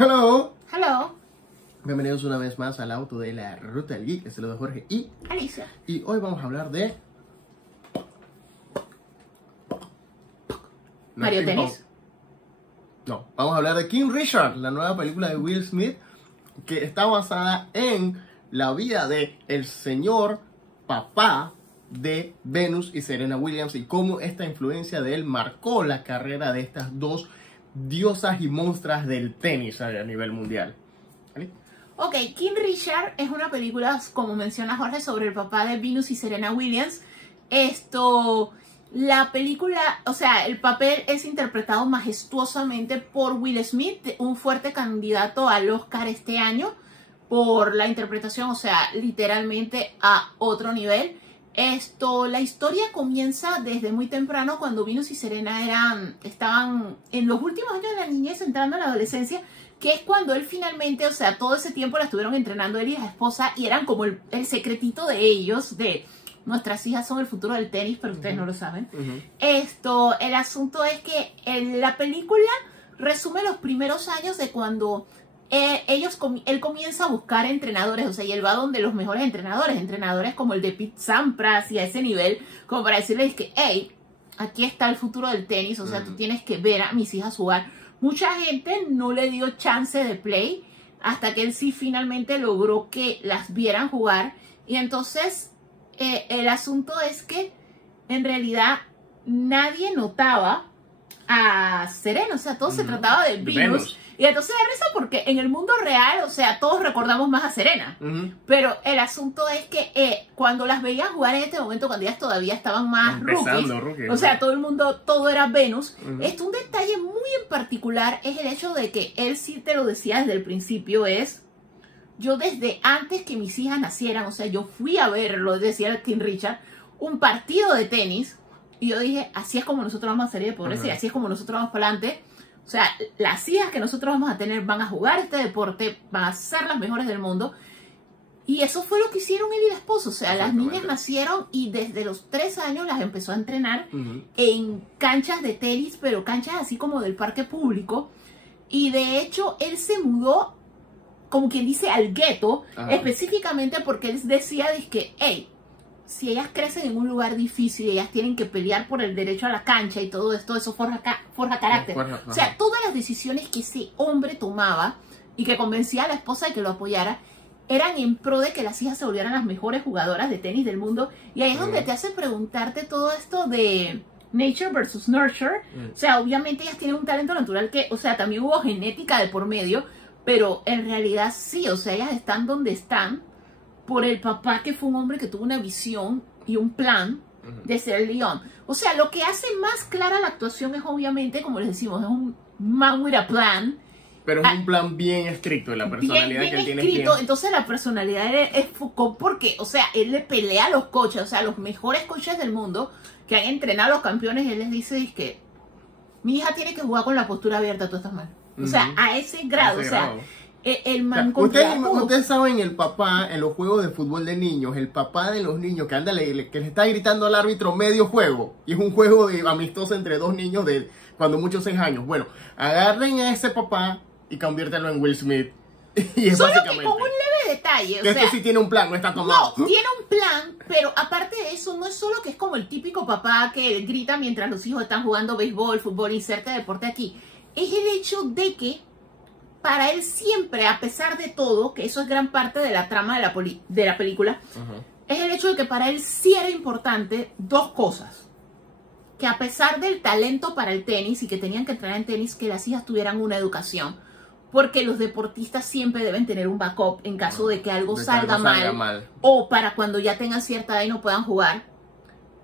Hello. Hello. Bienvenidos una vez más al auto de la Ruta del Geek. Es el de Jorge y Alicia. Y hoy vamos a hablar de Mario Tennis. No, vamos a hablar de King Richard, la nueva película de Will Smith, que está basada en la vida de el señor papá de Venus y Serena Williams y cómo esta influencia de él marcó la carrera de estas dos diosas y monstruas del tenis a nivel mundial. ¿Vale? Ok, King Richard es una película, como menciona Jorge, sobre el papá de Venus y Serena Williams. La película, o sea, el papel es interpretado majestuosamente por Will Smith, un fuerte candidato al Oscar este año por la interpretación, o sea, literalmente a otro nivel. La historia comienza desde muy temprano cuando Venus y Serena estaban en los últimos años de la niñez, entrando a la adolescencia, que es cuando él finalmente, o sea, todo ese tiempo la estuvieron entrenando él y la esposa y eran como el secretito de ellos, de nuestras hijas son el futuro del tenis, pero ustedes no lo saben. El asunto es que la película resume los primeros años de cuando él comienza a buscar entrenadores, o sea, y él va donde los mejores entrenadores como el de Pete Sampras y a ese nivel, como para decirles que, hey, aquí está el futuro del tenis, o sea, tú tienes que ver a mis hijas jugar. Mucha gente no le dio chance de play hasta que él sí finalmente logró que las vieran jugar. Y entonces el asunto es que en realidad nadie notaba a Serena, o sea, todo se trataba de Venus. Y entonces da risa porque en el mundo real, o sea, todos recordamos más a Serena. Pero el asunto es que cuando las veían jugar en este momento, cuando ellas todavía estaban más rookies, o sea, todo era Venus. Un detalle muy en particular es el hecho de que él sí te lo decía desde el principio, yo desde antes que mis hijas nacieran, o sea, yo fui a verlo, decía el King Richard, un partido de tenis, y yo dije, así es como nosotros vamos a salir de pobreza, y así es como nosotros vamos para adelante. O sea, las hijas que nosotros vamos a tener van a jugar este deporte, van a ser las mejores del mundo. Y eso fue lo que hicieron él y la esposa. O sea, las niñas nacieron y desde los 3 años las empezó a entrenar en canchas de tenis, pero canchas así como del parque público. Y de hecho, él se mudó, como quien dice, al gueto, específicamente porque él decía, que, hey, si ellas crecen en un lugar difícil, ellas tienen que pelear por el derecho a la cancha y todo esto, eso forja carácter. O sea, todas las decisiones que ese hombre tomaba y que convencía a la esposa de que lo apoyara, eran en pro de que las hijas se volvieran las mejores jugadoras de tenis del mundo. Y ahí es donde te hace preguntarte todo esto de nature versus nurture. O sea, obviamente ellas tienen un talento natural que, o sea, también hubo genética de por medio, pero en realidad sí, o sea, ellas están donde están por el papá, que fue un hombre que tuvo una visión y un plan de ser león. O sea, lo que hace más clara la actuación es obviamente, como les decimos, es un man with a plan. Pero es un plan bien estricto, la personalidad bien que él tiene escrito. Entonces la personalidad es Foucault porque, o sea, él le pelea a los coaches, o sea, a los mejores coaches del mundo que han entrenado a los campeones, y él les dice que mi hija tiene que jugar con la postura abierta, tú estás mal. O sea, a ese grado, el man ustedes saben, el papá en los juegos de fútbol de niños, el papá de los niños que anda que le está gritando al árbitro medio juego, y es un juego amistoso entre dos niños de cuando muchos 6 años. Bueno, agarren a ese papá y conviértanlo en Will Smith. Y es solo básicamente que con un leve detalle, que esto sí tiene un plan, no está tomado. No, tiene un plan, pero aparte de eso, no es solo que es como el típico papá que grita mientras los hijos están jugando béisbol, fútbol, inserte deporte aquí. Es el hecho de que para él siempre, a pesar de todo, que eso es gran parte de la trama de la película, es el hecho de que para él sí era importante dos cosas. Que a pesar del talento para el tenis y que tenían que entrenar en tenis, que las hijas tuvieran una educación. Porque los deportistas siempre deben tener un backup en caso de que algo salga mal. O para cuando ya tengan cierta edad y no puedan jugar.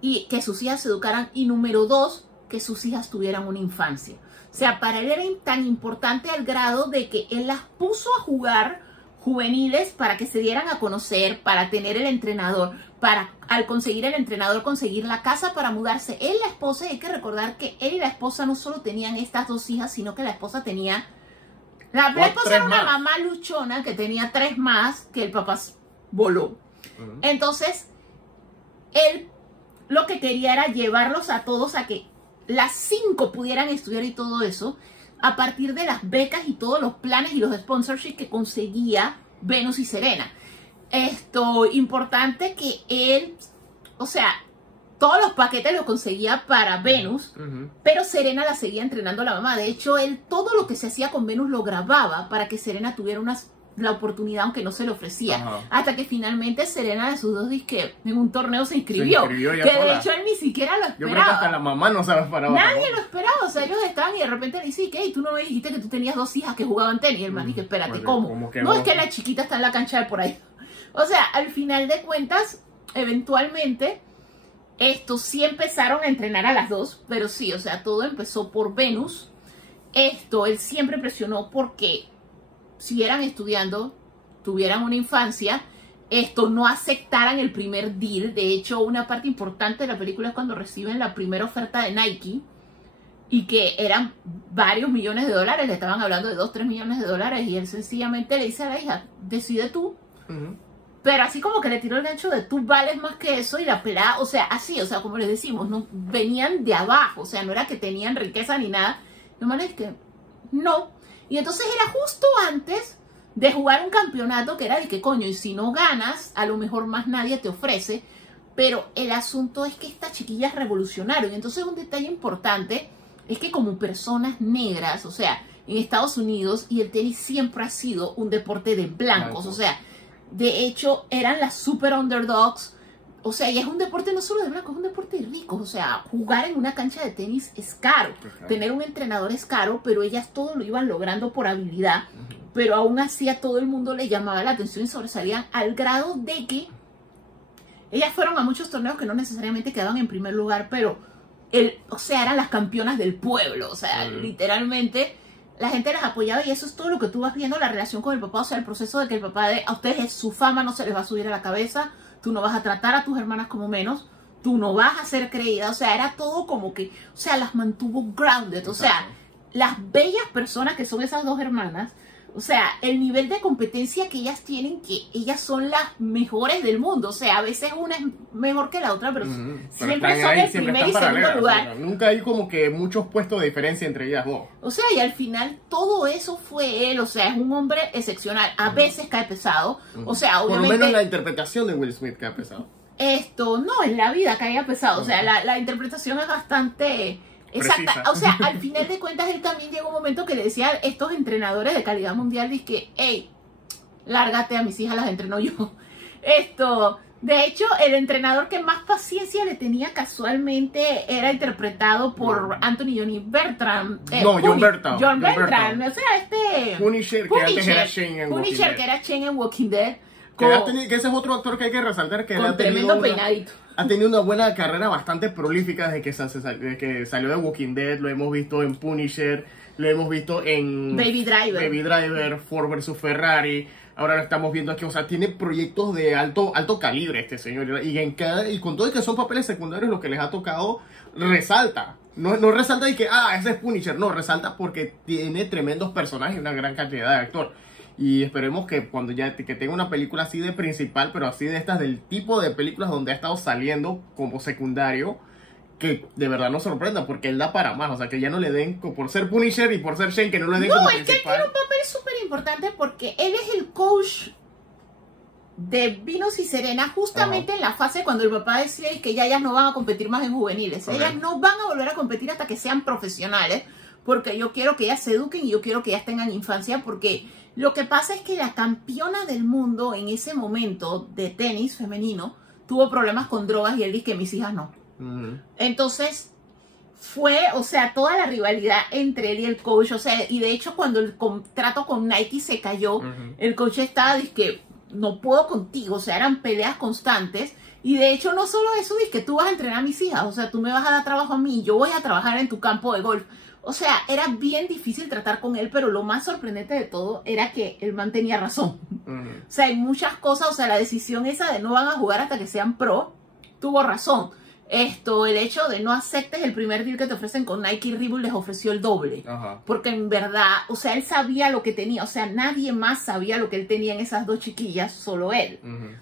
Y que sus hijas se educaran. Y número 2, que sus hijas tuvieran una infancia. O sea, para él era tan importante al grado de que él las puso a jugar juveniles para que se dieran a conocer, para tener el entrenador, para al conseguir el entrenador conseguir la casa para mudarse. Él, la esposa, y hay que recordar que él y la esposa no solo tenían estas 2 hijas, sino que la esposa tenía... La esposa era una mamá luchona que tenía 3 más que el papá voló. Entonces, él lo que quería era llevarlos a todos a que las 5 pudieran estudiar y todo eso. a partir de las becas y todos los planes y los sponsorships que conseguía Venus y Serena. Importante que él, o sea, todos los paquetes los conseguía para Venus, pero Serena la seguía entrenando a la mamá. De hecho, él todo lo que se hacía con Venus lo grababa para que Serena tuviera la oportunidad, aunque no se le ofrecía. Hasta que finalmente Serena de sus dos disques en un torneo se inscribió. Que de hecho él ni siquiera lo esperaba. Yo creo que hasta la mamá no se lo esperaba. Nadie lo esperaba. O sea, ellos estaban y de repente le dice, ¿qué? ¿Y tú no me dijiste que tú tenías 2 hijas que jugaban tenis? Y el man dice, espérate, ¿cómo? No, es que la chiquita está en la cancha de por ahí. O sea, al final de cuentas, eventualmente, sí empezaron a entrenar a las dos, pero sí, o sea, todo empezó por Venus. Él siempre presionó porque siguieran estudiando, tuvieran una infancia, no aceptaran el primer deal. De hecho, una parte importante de la película es cuando reciben la primera oferta de Nike y que eran varios millones de dólares, le estaban hablando de 2-3 millones de dólares y él sencillamente le dice a la hija, decide tú. Pero así como que le tiró el gancho de tú vales más que eso y la pelada, o sea, así, o sea, como les decimos, no venían de abajo, o sea, no era que tenían riqueza ni nada. Lo es que no. Y entonces era justo antes de jugar un campeonato que era de que coño, y si no ganas, a lo mejor más nadie te ofrece. Pero el asunto es que estas chiquillas revolucionaron. Y entonces un detalle importante es que como personas negras, o sea, en Estados Unidos, y el tenis siempre ha sido un deporte de blancos, o sea, de hecho eran las super underdogs. O sea, y es un deporte no solo de blancos, es un deporte de ricos. O sea, jugar en una cancha de tenis es caro. Tener un entrenador es caro, pero ellas todo lo iban logrando por habilidad. Pero aún así a todo el mundo le llamaba la atención y sobresalían al grado de que ellas fueron a muchos torneos que no necesariamente quedaban en primer lugar, pero o sea, eran las campeonas del pueblo. O sea, literalmente la gente las apoyaba y eso es todo lo que tú vas viendo, la relación con el papá. O sea, el proceso de que el papá a ustedes su fama no se les va a subir a la cabeza. Tú no vas a tratar a tus hermanas como menos. Tú no vas a ser creída. O sea, era todo como que, o sea, las mantuvo grounded. O sea, las bellas personas que son esas dos hermanas, o sea, el nivel de competencia que ellas tienen, que ellas son las mejores del mundo. O sea, a veces una es mejor que la otra, pero siempre son el primer y segundo lugar. O sea, nunca hay como que muchos puestos de diferencia entre ellas dos. O sea, y al final todo eso fue él. O sea, es un hombre excepcional. A veces cae pesado. O sea, obviamente... Por lo menos la interpretación de Will Smith cae pesado. No, en la vida caía pesado. O sea, la interpretación es bastante... Exacta, o sea, al final de cuentas él también llegó un momento que le decía a estos entrenadores de calidad mundial, dice, hey, lárgate, a mis hijas las entreno yo. De hecho, el entrenador que más paciencia le tenía casualmente era interpretado por Anthony Johnny Bertrand. John Bertrand. John Bertrand, o sea, Punisher, que antes era Shane en Walking Dead. Punisher, que era Shane en Walking Dead. Que ese es otro actor que hay que resaltar, que con tremendo peinadito. Ha tenido una buena carrera bastante prolífica desde que salió de Walking Dead. Lo hemos visto en Punisher, lo hemos visto en Baby Driver, Ford vs Ferrari. Ahora lo estamos viendo aquí, o sea, tiene proyectos de alto calibre este señor. Y con todo y que son papeles secundarios, lo que les ha tocado resalta. No resalta y que, ese es Punisher. No, resalta porque tiene tremendos personajes y una gran cantidad de actor. Y esperemos que cuando que tenga una película así de principal, pero así de estas, del tipo de películas donde ha estado saliendo como secundario, que de verdad nos sorprenda, porque él da para más. O sea, que ya no le den, por ser Punisher y por ser Shane, que no le den como principal. No, es que él tiene un papel súper importante porque él es el coach de Venus y Serena justamente en la fase cuando el papá decía que ya ellas no van a competir más en juveniles. Ellas no van a volver a competir hasta que sean profesionales, porque yo quiero que ellas se eduquen y yo quiero que ellas tengan infancia, porque lo que pasa es que la campeona del mundo en ese momento de tenis femenino tuvo problemas con drogas y él dice que mis hijas no. Entonces fue, o sea, toda la rivalidad entre él y el coach, o sea, y de hecho cuando el contrato con Nike se cayó, el coach estaba, dice que no puedo contigo, o sea, eran peleas constantes. Y de hecho no solo eso, dice que tú vas a entrenar a mis hijas, o sea, tú me vas a dar trabajo a mí, yo voy a trabajar en tu campo de golf. O sea, era bien difícil tratar con él, pero lo más sorprendente de todo era que el man tenía razón. O sea, hay muchas cosas, o sea, la decisión esa de no van a jugar hasta que sean pro, tuvo razón. El hecho de no aceptes el primer deal que te ofrecen con Nike y Reebok, les ofreció el doble. Porque en verdad, o sea, él sabía lo que tenía, o sea, nadie más sabía lo que él tenía en esas dos chiquillas, solo él.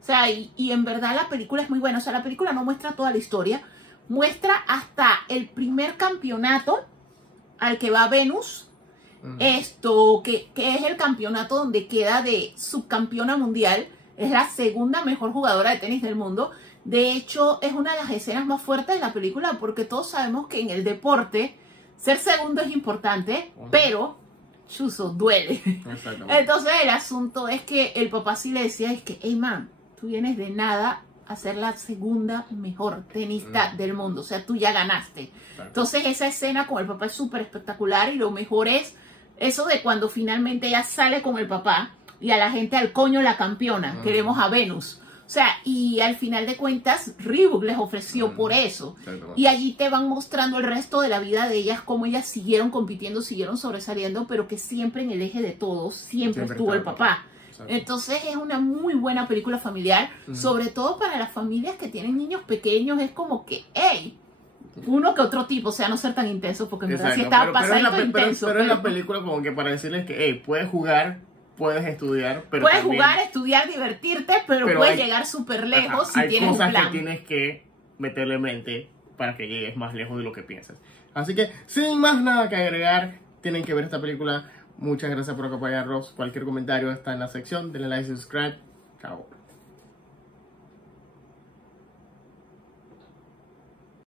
O sea, y en verdad la película es muy buena, o sea, la película no muestra toda la historia, muestra hasta el primer campeonato al que va Venus esto, que es el campeonato donde queda de subcampeona mundial. Es la segunda mejor jugadora de tenis del mundo. De hecho, es una de las escenas más fuertes de la película porque todos sabemos que en el deporte ser segundo es importante, pero chuzo, duele. Entonces el asunto es que el papá sí le decía, es que, hey man, tú vienes de nada a ser la segunda mejor tenista del mundo. O sea, tú ya ganaste. Entonces esa escena con el papá es súper espectacular y lo mejor es eso de cuando finalmente ella sale con el papá y a la gente al coño la campeona. Queremos a Venus. O sea, y al final de cuentas, Reebok les ofreció por eso. Y allí te van mostrando el resto de la vida de ellas, cómo ellas siguieron compitiendo, siguieron sobresaliendo, pero que siempre en el eje de todos, siempre estuvo el papá. Entonces es una muy buena película familiar, sobre todo para las familias que tienen niños pequeños. Es como que, hey, uno que otro tipo, o sea, no ser tan intenso, porque en verdad sí estaba pasando intenso. Pero es la película como que para decirles que, hey, puedes jugar, puedes estudiar, pero puedes también, jugar, estudiar, divertirte, pero puedes llegar súper lejos si tienes un plan. Hay cosas que tienes que meterle mente para que llegues más lejos de lo que piensas. Así que, sin más nada que agregar, tienen que ver esta película. Muchas gracias por acompañarnos. Cualquier comentario está en la sección. Denle like y subscribe. Chao.